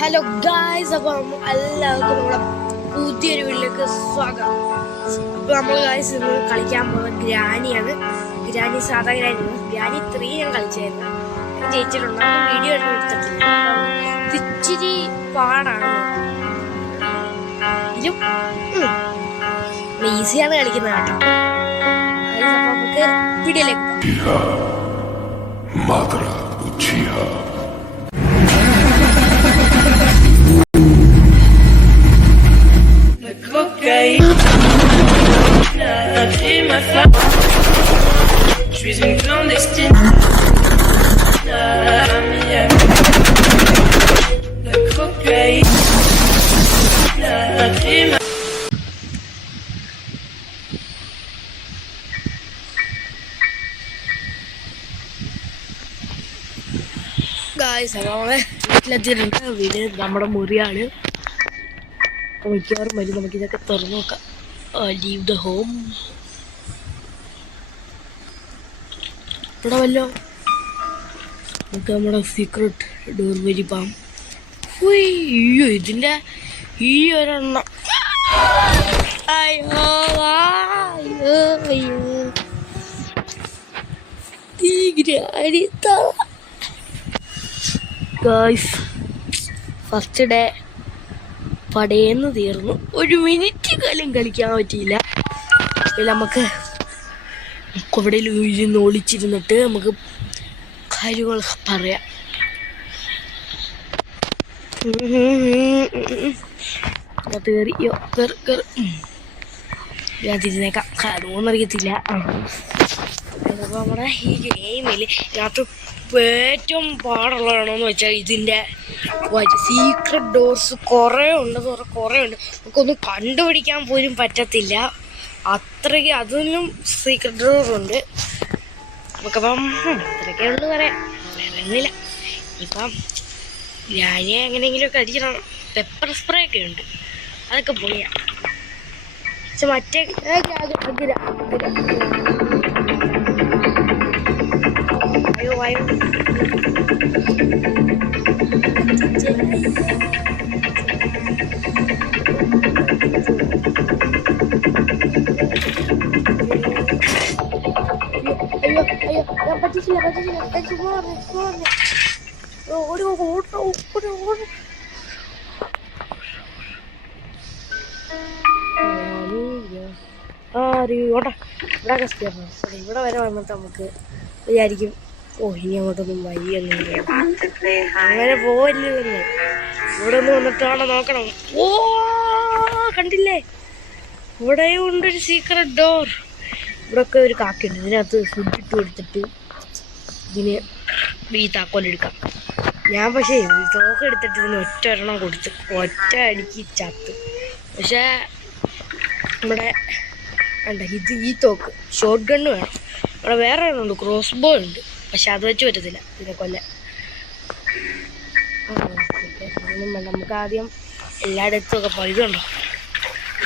Hello guys അപ്പൊ എല്ലാവർക്കും നമ്മുടെ പുതിയൊരു വീട്ടിലേക്ക് സ്വാഗതം. അപ്പൊ നമ്മൾ ഗായ്സ് ഇന്ന് കളിക്കാൻ പോകുന്നത് ഗ്രാനിയാണ്. ഗ്രാനി സാധാ ഗ്രാനി ഗ്രാനി ത്രീ ഞാൻ കളിച്ചായിരുന്നു. ഞാൻ ജയിച്ചിട്ടുണ്ട്. വീഡിയോ എടുത്തിട്ടില്ല. ഇച്ചിരി പാടാണ്. ഇതും ഈസിയാണ് കളിക്കുന്നത് കേട്ടോ. നമുക്ക് വീഡിയോയിലേക്ക് Madra. gay. J'ai ma flamme. Je suis une clandestine. Guys അങ്ങനെ വീട്ടിലെത്തിയിട്ടുണ്ട് വീട് നമ്മുടെ മുറിയാണ് അപ്പോൾ മിക്കവാറും മരി നമുക്ക് ഇതൊക്കെ തുറന്നു നോക്കാം. ലീവ് ദ ഹോം ഇവിടെ വല്ലോ നമുക്ക് നമ്മുടെ സീക്രട്ട് ഡോർ വരി പാം അയ്യോ ഇതിന്റെ ഈ ഒരെണ്ണം. അയ്യോ അയ്യോ. അയ്യോ ഫസ്റ്റ് ഡേ പടയെന്ന് തീർന്നു. ഒരു മിനിറ്റ് കാലം കളിക്കാൻ പറ്റിയില്ല. നമുക്ക് കൊവിടയിൽ ഇരുന്ന് ഒളിച്ചിരുന്നിട്ട് നമുക്ക് കാര്യങ്ങൾ പറയാം. കയറി. കയറി കയറി. ഞാൻ തിരിഞ്ഞേക്കാം. കയറുമോന്ന് അറിയത്തില്ല നമ്മുടെ ഈ ഗെയിമിൽ ഇതിനകത്ത് ഏറ്റവും പാടുള്ളതാണോന്ന് വെച്ചാൽ ഇതിന്റെ സീക്രട്ട് ഡോർസ് കുറേ ഉണ്ട് കുറേ ഉണ്ട്. നമുക്കൊന്നും കണ്ടുപിടിക്കാൻ പോലും പറ്റത്തില്ല. അത്രയ്ക്ക് അതിനും സീക്രട്ട് ഡോർ ഉണ്ട്. നമുക്കപ്പം അത്രയൊക്കെ ഉള്ളു പറയാം വേറെ ഒന്നുമില്ല ഇപ്പം ഞാൻ എങ്ങനെയെങ്കിലുമൊക്കെ അടിക്കണം. പെപ്പർ സ്പ്രേ ഒക്കെ ഉണ്ട്. അതൊക്കെ പോയാ പക്ഷെ മറ്റേ വായോ അയ്യോ അയ്യോ ഞാൻ പറ്റിച്ചില്ല പറ്റിച്ചില്ല ഞാൻ ചുമ്മാ ചുമ്മാ ഓടി ഓട്ടോ. ഓടി ഓടി ആ ഒരു ഓട്ടെ ഇവിടെ ഇവിടെ വരെ വന്നിട്ട് നമുക്ക് വിചാരിക്കും. ഓ ഇനി അങ്ങോട്ടൊന്നും വയ്യൊന്നും അങ്ങനെ പോവല്ലേ ഇവിടെ ഒന്ന് വന്നിട്ടാണ് നോക്കണം ഓ കണ്ടില്ലേ? ഇവിടെയും ഉണ്ടൊരു സീക്രട്ട് ഡോർ ഇവിടെയൊക്കെ ഒരു കാക്കയുണ്ട്. ഇതിനകത്ത് ഫുഡ് ഇട്ട് കൊടുത്തിട്ട് ഇതിന് ഈ താക്കോലെടുക്കാം ഞാൻ പക്ഷേ ഈ തോക്ക് എടുത്തിട്ട് ഇതിന് ഒറ്റ ഒരെണ്ണം കൊടുത്തു. ഒറ്റ അടിക്ക് ചത്ത്. പക്ഷേ നമ്മുടെ വേണ്ട ഇത് ഈ തോക്ക്. ഷോർട്ട് ഗണ്ണ് വേണം. അവിടെ വേറെ ഒരെണ്ണമുണ്ട് ക്രോസ് ബോ ഉണ്ട്. പക്ഷെ അത് വെച്ച് പറ്റത്തില്ല ഇതിനെ കൊല്ല. നമുക്ക് ആദ്യം എല്ലായിടത്തും ഒക്കെ പഴുതുണ്ടോ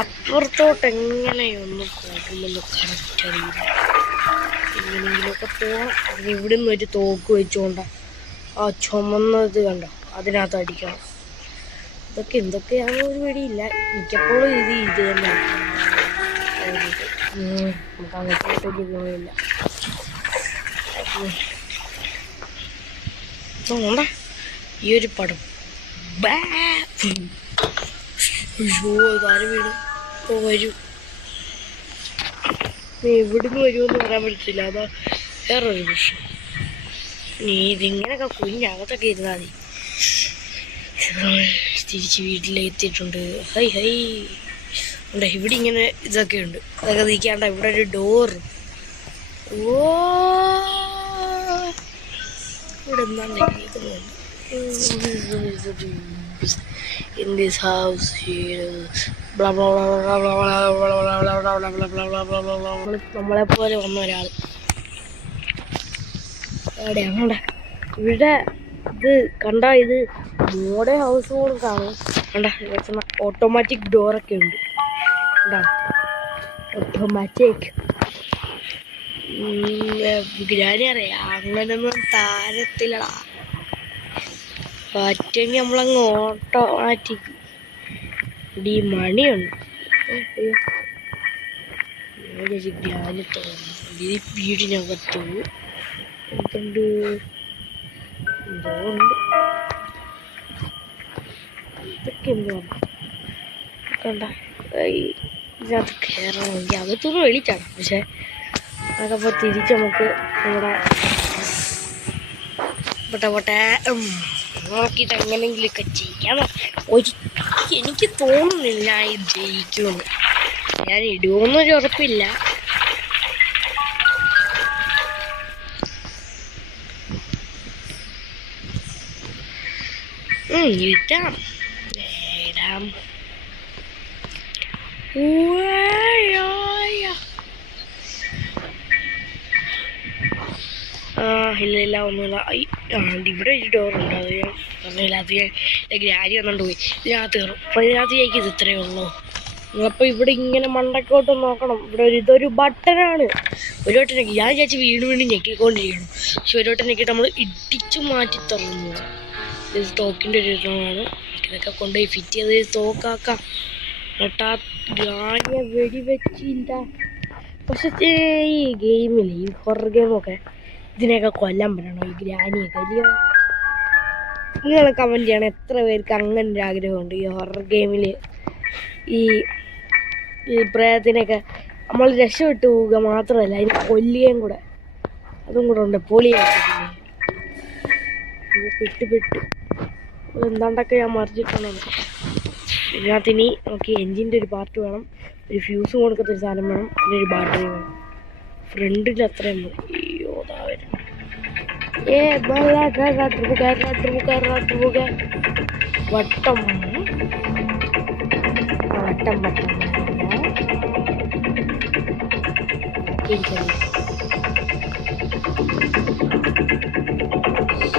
അപ്പുറത്തോട്ട് എങ്ങനെയൊന്നും പോകുമെന്ന് കറക്റ്റ് അറിയില്ല. എങ്ങനെയെങ്കിലുമൊക്കെ അതിന് ഇവിടെ നിന്ന് ഒരു തോക്ക് വെച്ചുകൊണ്ട് ആ ചുമന്നത് കണ്ടോ? അതിനകത്ത് അടിക്കണം. ഇതൊക്കെ എന്തൊക്കെയാണ് ഒരു വഴിയില്ല മിക്കപ്പോഴും ഇത് ഇത് തന്നെയാണ് ഉം, നമുക്ക് അങ്ങോട്ടേക്ക് പോയില്ല നോണ്ട ഈ ഒരു പടം. അയ്യോ ഇതാരും വീണു നീ എവിടുന്ന് വരുമെന്ന് പറയാൻ പറ്റത്തില്ല. അതാ വേറൊരു പ്രശ്നം. നീ ഇതിങ്ങനൊക്കെ കുഞ്ഞകത്തൊക്കെ ഇരുന്നാൽ മതി. തിരിച്ച് വീട്ടിലേക്ക് എത്തിയിട്ടുണ്ട്. Hi hi. ഇവിടെ ഇങ്ങനെ ഇതൊക്കെ ഉണ്ട്. അതൊക്കെ നീക്കാണ്ട ഇവിടെ ഒരു ഡോർ ഓ in this house here blah blah blah blah blah blah blah blah blah blah blah blah blah blah blah blah blah നമ്മളെ പോലെ വന്ന ഒരാൾ blah blah ഇവിടെ ഇത് കണ്ട ഇത് മോഡേൺ ഹൗസ് പോലും കാണും കണ്ട ഓട്ടോമാറ്റിക് ഡോറൊക്കെ ഉണ്ട് കണ്ട ഓട്ടോമാറ്റിക് ഗ്രാനി അറിയാം. അങ്ങനൊന്നും താരത്തിലടാ പറ്റുമെങ്കിൽ നമ്മളങ്ങ് ഓട്ടോമാറ്റിക് ഡി മണിയുണ്ട്. ഗ്രാനറ്റ് ഈ വീടിനകത്തു എന്തുണ്ട്? എന്തോ ഉണ്ട്. ഇതൊക്കെ എന്തോ കണ്ട ഈ ഇതിനകത്ത് കയറണമെങ്കിൽ അകത്തുനിന്ന് വെളിച്ചാണ് പക്ഷെ അതപ്പോൾ തിരിച്ച് നമുക്ക് ഇവിടെ. പൊട്ടെ പൊട്ടെ. നോക്കിയിട്ട് എങ്ങനെയെങ്കിലുമൊക്കെ ചെയ്യാം. ഒരു എനിക്ക് തോന്നുന്നില്ല ഞാൻ ഇത് ജയിക്കുമെന്ന്. ഞാൻ ഇടുമെന്നൊരു ഉറപ്പില്ല. ഇടാം. ഇടാം. ഉവ്വായ. ആ ഇല്ല ഇല്ല ഒന്നുമില്ല. ആ ഇവിടെ ഒരു ഡോറുണ്ട് അത് ഞാൻ പറഞ്ഞില്ല അത് ഞാൻ ഗ്രാരി വന്നുകൊണ്ട് പോയി. ഇതിനകത്ത് കയറും. അപ്പോൾ ഇതിനകത്ത് ജയിക്കും ഇത് ഇത്രയേ ഉള്ളൂ. അപ്പോൾ ഇവിടെ ഇങ്ങനെ മണ്ടക്കോട്ട് നോക്കണം. ഇവിടെ ഒരു ഇതൊരു ബട്ടനാണ്. ഒരു വട്ടം ഞാൻ വിചാരിച്ച് വീണ് വീണ്ടും ഞെക്കിക്കൊണ്ടിരിക്കണം. പക്ഷെ ഒരു വട്ടം ഞെക്കിയിട്ട് നമ്മൾ ഇടിച്ചു മാറ്റി തുറന്നു. ഇത് തോക്കിന്റെ ഒരു ഇതാണ്. ഇതൊക്കെ കൊണ്ടുപോയി ഫിറ്റ് ചെയ്ത് തോക്കാക്കാം. എന്നിട്ടാ വെടി വെടിവെച്ചില്ല പക്ഷെ ഈ ഗെയിമിൽ ഈ ഹൊറർ ഗെയിമൊക്കെ ഇതിനെയൊക്കെ കൊല്ലാൻ പറ്റണോ? ഈ ഗ്രാനിയൊക്കെ. അല്ലയോ നിങ്ങൾ കമന്റ് ചെയ്യണം. എത്ര പേർക്ക് അങ്ങനെ ഒരു ആഗ്രഹമുണ്ട് ഈ ഹൊറർ ഗെയിമിൽ ഈ ഈ പ്രേതത്തിനെയൊക്കെ നമ്മൾ രക്ഷപ്പെട്ടു പോവുക മാത്രമല്ല അതിന് കൊല്ലുകയും കൂടെ. അതും കൂടെ ഉണ്ട്. പൊളിയായിട്ട് പെട്ട് പെട്ട്. എന്താണ്ടൊക്കെ ഞാൻ മറിച്ചിട്ടുണ്ടെന്ന് ഇതിനകത്ത് ഇനി നമുക്ക് എൻജിന്റെ ഒരു പാർട്ട് വേണം. ഒരു ഫ്യൂസ് കൊടുക്കത്തൊരു സാധനം വേണം. പിന്നെ ഒരു ബാറ്ററി വേണം ഫ്രണ്ടിൽ അത്രയും മതി. Eh, bayağı terbuka, terbuka, terbuka. Vattam. Vattam, vattam.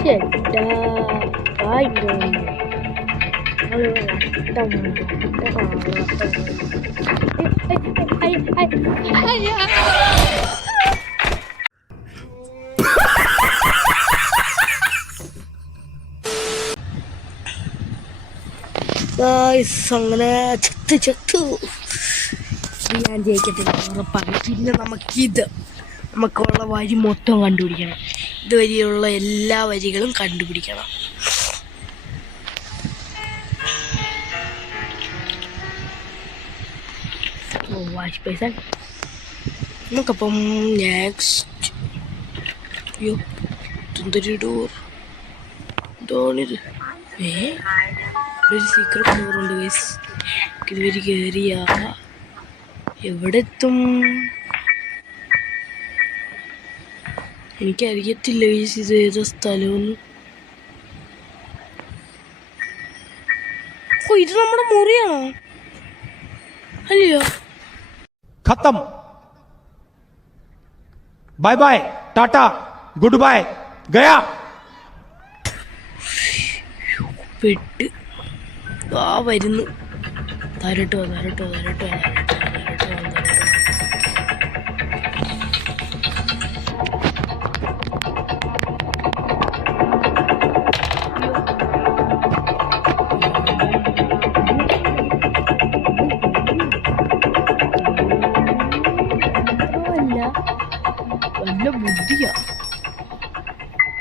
Sedda. Ayo. Halo, vattam. Vattam, vattam. Ay, ay, ay, ay, ay. വട്ടം അങ്ങനെ ചത്ത്. ചത്തു ഞാൻ ജയിക്കത്തില്ല ഉറപ്പാണ്. പിന്നെ നമുക്കിത് നമുക്കുള്ള വരി മൊത്തം കണ്ടുപിടിക്കണം. ഇതുവരെയുള്ള എല്ലാ വരികളും കണ്ടുപിടിക്കണം. വാഷ് പൈസ. നമുക്കപ്പം നെക്സ്റ്റ് അയ്യോ തുന്തരി ഡോർ ഇതാണിത്. ഏ? ഇവിടെ ഒരു സീക്രട്ട് ഡോറുണ്ട് ഗൈസ് ഇതുവരെ കയറിയാ എവിടെ എത്തും എനിക്കറിയത്തില്ല ഗൈസ് ഇത് ഏതാ സ്ഥലമെന്ന്. ഓ ഇത് നമ്മുടെ മുറിയാണോ? അല്ലയോ? ഖത്തം. Bye bye tata good bye Gaya. പെട്ട്. ആ വരുന്നു. തരട്ടോ തരട്ടോ തരട്ടോ വല്ല ബുദ്ധിയാ.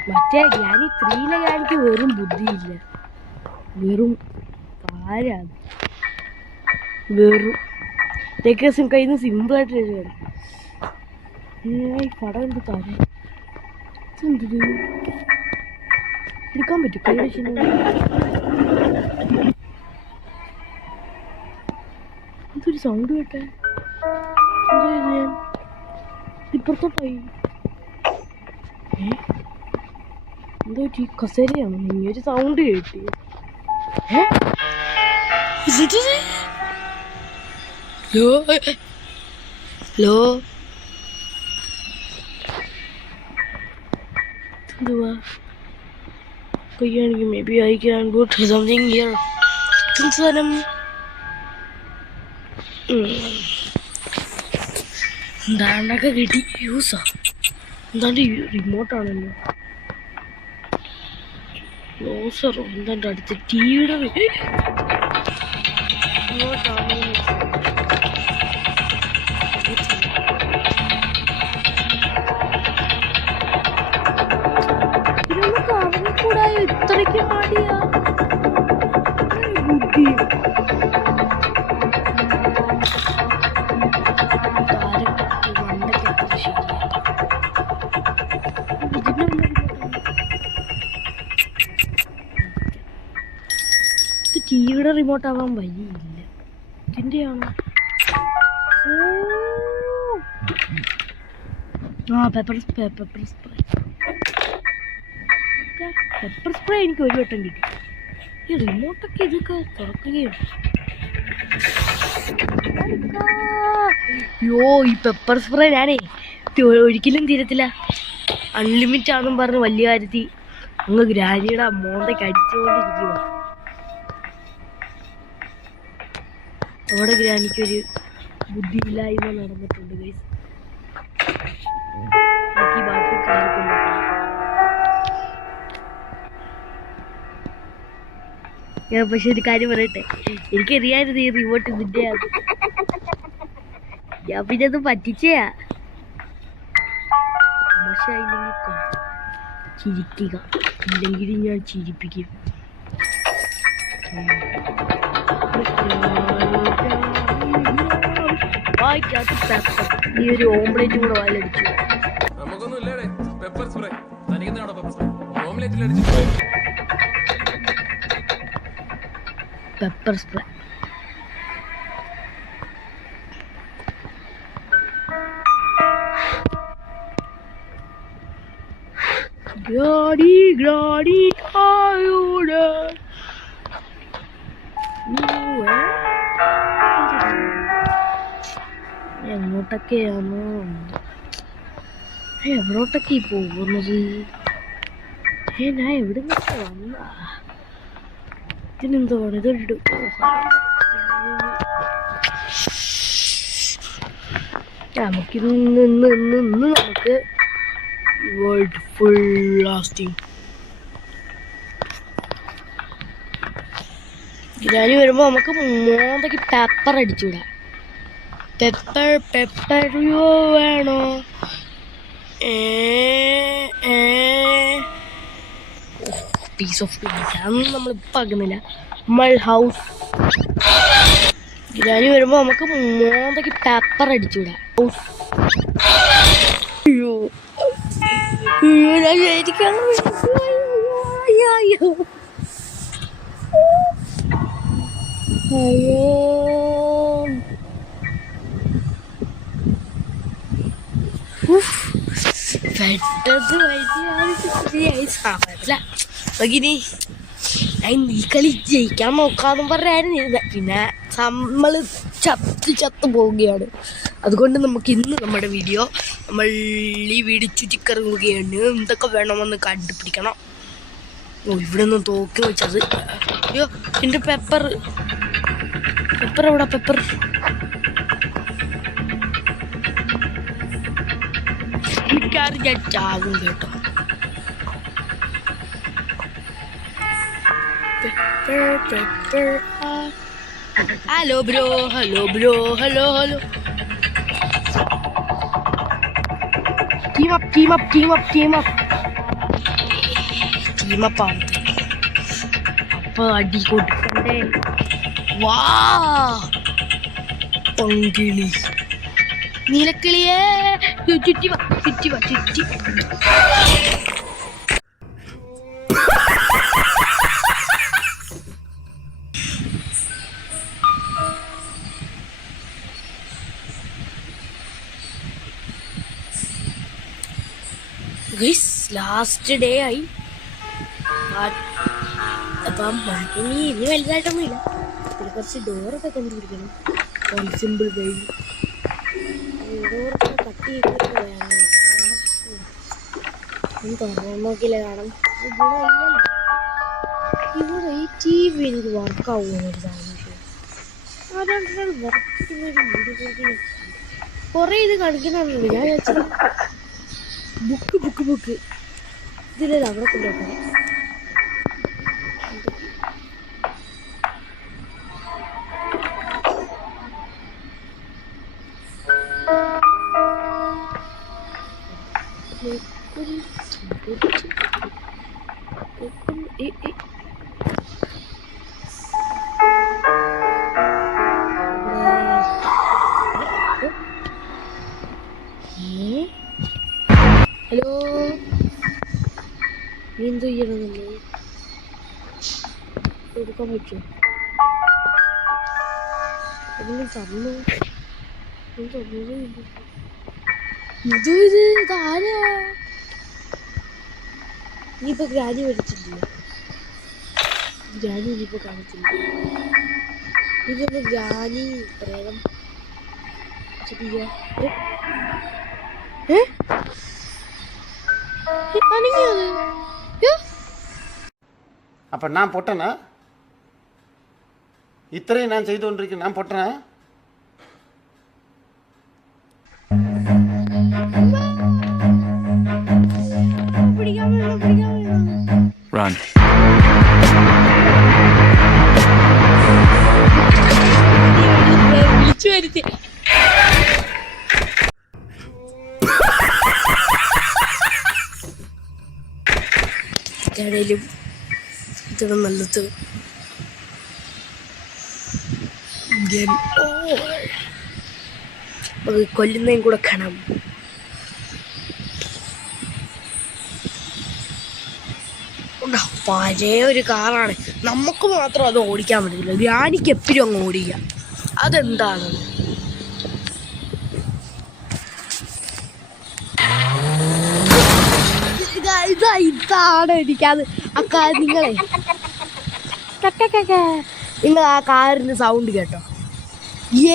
മറ്റേ ഗ്യാനി ത്രീയിലെ ഗ്യാനിക്ക് വെറും ബുദ്ധിയില്ല. വെറും പാരാണ് വെറും ഇതൊക്കെ സിം കയ്യിൽ നിന്ന് സിമ്പിളായിട്ട് എഴുതുകയാണ് ഈ പടം എന്ത് കാര്യം? ഇതെന്തിത് എടുക്കാൻ പറ്റും കൈയുടെ എന്തൊരു സൗണ്ട് കേട്ടെ? ഇപ്പുറത്തോട്ടായി എന്തോ ഈ കസേരയാണോ? നീ സൗണ്ട് കേട്ടി ഏ? ഇതിത്? ലോ ലോ എന്തുവാ കയ്യാണെങ്കിൽ may be I can put something here സ്ഥലം എന്താണ്ടൊക്കെ കിട്ടി യൂസാ എന്താണ്ട് റിമോട്ടാണല്ലോ ക്ലോസർ ഒന്നെ അടുത്ത് ടിവിയുടെ കൂടായോ ഇത്രയ്ക്ക് മടിയാ ബുദ്ധി ടിവിയുടെ റിമോട്ട് ആവാൻ pepper spray pepper spray pepper spray എനിക്ക് ഒരു വട്ടം കിട്ടി. ഈ റിമോട്ടൊക്കെ ഇതൊക്കെ തുറക്കുകയും. യോ ഈ പെപ്പർ സ്പ്രേ ഞാനേ ഒരിക്കലും തീരത്തില്ല. അൺലിമിറ്റ് ആണെന്നും പറഞ്ഞ് വലിയ കാര്യത്തിൽ അങ്ങ് ഗ്രാനിയുടെ മോന്തയ്ക്ക് അടിച്ചുകൊണ്ടിരിക്കുക അവിടെ ഗ്രാനിക്കൊരു ബുദ്ധിയില്ലായ്മ നടന്നിട്ടുണ്ട് ഗൈസ് ഞാൻ പക്ഷെ ഒരു കാര്യം പറയട്ടെ? എനിക്കറിയായിരുന്നു ഈ റിമോട്ട് ഇതിന്റെ അത്. ഞാൻ പിന്നെ അത് പറ്റിച്ചയാ. ചിരിക്കുക. ഇല്ലെങ്കിൽ ഞാൻ ചിരിപ്പിക്കും. ഈ ഒരു ഓംപ്ലേറ്റ് കൂടെ വായിലടിച്ചു. നമുക്കൊന്നും ഇല്ലേ പെപ്പർ സ്പ്രേ തനിക്കെന്താണോ പെപ്പർ സ്പ്രേ ഓംലെറ്റിൽ അടിച്ചു പെപ്പർ സ്പ്രേ ഗ്രാഡി ഗ്രാഡി ആയോട് എങ്ങോട്ടൊക്കെയാണ്? എവിടോട്ടൊക്കെ പോകുന്നത്? ഏ ഞാൻ എവിടെ നിന്നൊക്കെ വന്ന ഇതിനെന്താണ് ഇതൊരു നമുക്ക് ഇന്ന് ഇന്ന് ഇന്ന് നമുക്ക് വേൾഡ് ഫുൾ ലാസ്റ്റിംഗ് ഗ്രാനി വരുമ്പോ നമുക്ക് മോന്തയ്ക്ക് പെപ്പർ അടിച്ചുവിടാം. പെപ്പർ പെപ്പർ യോ വേണോ? ഏ ഏ പീസ് ഓഫ് അതൊന്നും നമ്മൾ ഇപ്പം ആക്കുന്നില്ല മൾ ഹൗസ് ബിരിയാണി വരുമ്പോൾ നമുക്ക് മോന്തയ്ക്ക് പേപ്പർ അടിച്ചുവിടാം അയ്യോ. അയ്യോ ഞാൻ ശരിക്കും അയ്യോ അയ്യോ. ഉഫ്. പെട്ടെന്ന് വലിയ ഞാൻ ഈ കളി ജയിക്കാൻ നോക്കാന്നും പറഞ്ഞായിരുന്നു പിന്നെ നമ്മൾ ചത്ത് ചത്ത് പോവുകയാണ് അതുകൊണ്ട് നമുക്ക് ഇന്ന് നമ്മുടെ വീഡിയോ നമ്മൾ ഈ വീട് ചുറ്റിക്കറങ്ങുകയാണ് എന്തൊക്കെ വേണമെന്ന് കണ്ടുപിടിക്കണം ഇവിടെ നിന്ന് തോക്കി വെച്ചത് അയ്യോ എന്റെ പെപ്പർ പെപ്പർ എവിടെ പെപ്പർ ഞാൻ ചാകും കേട്ടോ hello bro hello bro hello hello Team up team up team up team up Team up ആവട്ടെ അപ്പൊ അടി കൊടുക്കണ്ടേ? വാ! പങ്കിളി. നീലക്കിളിയേ. ചുറ്റി വാ ചുറ്റി വാ ചുറ്റി. ലാസ്റ്റ് ഡേ ആയി. അപ്പം ഇനി ഇനി വലുതായിട്ടൊന്നുമില്ല. പിന്നെ കുറച്ച് ഡോറൊക്കെ കണ്ടുപിടിക്കണം. സിമ്പിൾ വഴി ഡോറൊക്കെ കട്ട് ചെയ്തിട്ട് തുറന്നു നോക്കിയില്ല കാണാം. ഇവിടെ ഇവിടെ ഈ ടി വി എനിക്ക് വർക്കാവുന്നൊരു വർക്കിക്കുന്നൊരു വീഡിയോ കുറേ ഇത് കാണിക്കുന്നുണ്ട് ഞാൻ ബുക്ക് ബുക്ക് ബുക്ക് ഇതിലല്ല അവിടെ കൊണ്ടുപോയി Thank you. നീ ചെയ്യണം നമ്മൾ കൊടുക്കാൻ പറ്റുമോ? എന്തെങ്കിലും തന്നു. ഇല്ല. ഇത് ഇതാരാ നീ ഇപ്പൊ ഗ്രാനി മേടിച്ചില്ലേ ഗ്രാനി ഇനിയിപ്പോ കാണിച്ചില്ല ഇതിപ്പോ ഗ്രാനി പ്രേതം. ഏ? അനങ്ങിയത്? அப்போ நான் பொட்டனா இத்தனையும் நான் செய்து கொண்டிருக்கேன் நான் பொட்டனா Run. ഇതാണ് നല്ലത്. നമുക്ക് കൊല്ലുന്നതും കൂടെ കാണാം? പഴയ ഒരു കാറാണ്. നമുക്ക് മാത്രം അത് ഓടിക്കാൻ പറ്റില്ല ഗ്രാനിക്ക് എപ്പോഴും അങ്ങ് ഓടിക്കാം. അതെന്താണ്? ഇതാ ഇതാ ഇതാണ് എനിക്കത് അക്കാ നിങ്ങളെ. നിങ്ങൾ ആ കാറിന് സൗണ്ട് കേട്ടോ.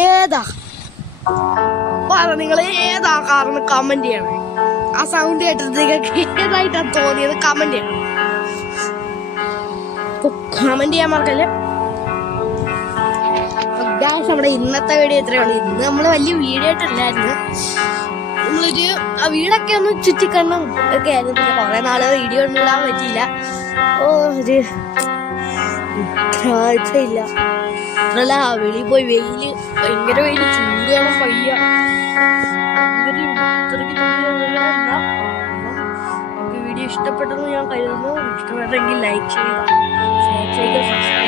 ഏതാ? പറ നിങ്ങൾ ഏതാ കാറിന് കമന്റ് ചെയ്യണം? ആ സൗണ്ട് കേട്ടിട്ട് ഏതായിട്ടാ തോന്നിയത്? കമന്റ് ചെയ്യണം. കമന്റ് ചെയ്യാൻ മറക്കല്ലേ? നമ്മുടെ ഇന്നത്തെ വീഡിയോ ഇത്രയുള്ളൂ. ഇന്ന് നമ്മൾ വലിയ വീഡിയോ ആയിട്ടല്ലായിരുന്നു നമ്മളൊരു ആ വീടൊക്കെ ഒന്ന് ചുറ്റിക്കണ്ണം ഒക്കെ ആയിരുന്നു. പിന്നെ കുറെ നാൾ വീഡിയോ ഒന്നും ഇടാൻ പറ്റിയില്ല. ഓ ഒരു കാഴ്ചയില്ല അല്ല വെളിയിൽ പോയി വെയിൽ ഭയങ്കര വെയിൽ ചൂട് കാണാൻ വയ്യ ഭയങ്കര ഇത്രയ്ക്ക് ചൂട് കാണാനില്ല. അപ്പം നമുക്ക് വീഡിയോ ഇഷ്ടപ്പെട്ടെന്ന് ഞാൻ കരുതുന്നു. ഇഷ്ടപ്പെട്ടെങ്കിൽ ലൈക്ക് ചെയ്യുക. ഷെയർ ചെയ്യുക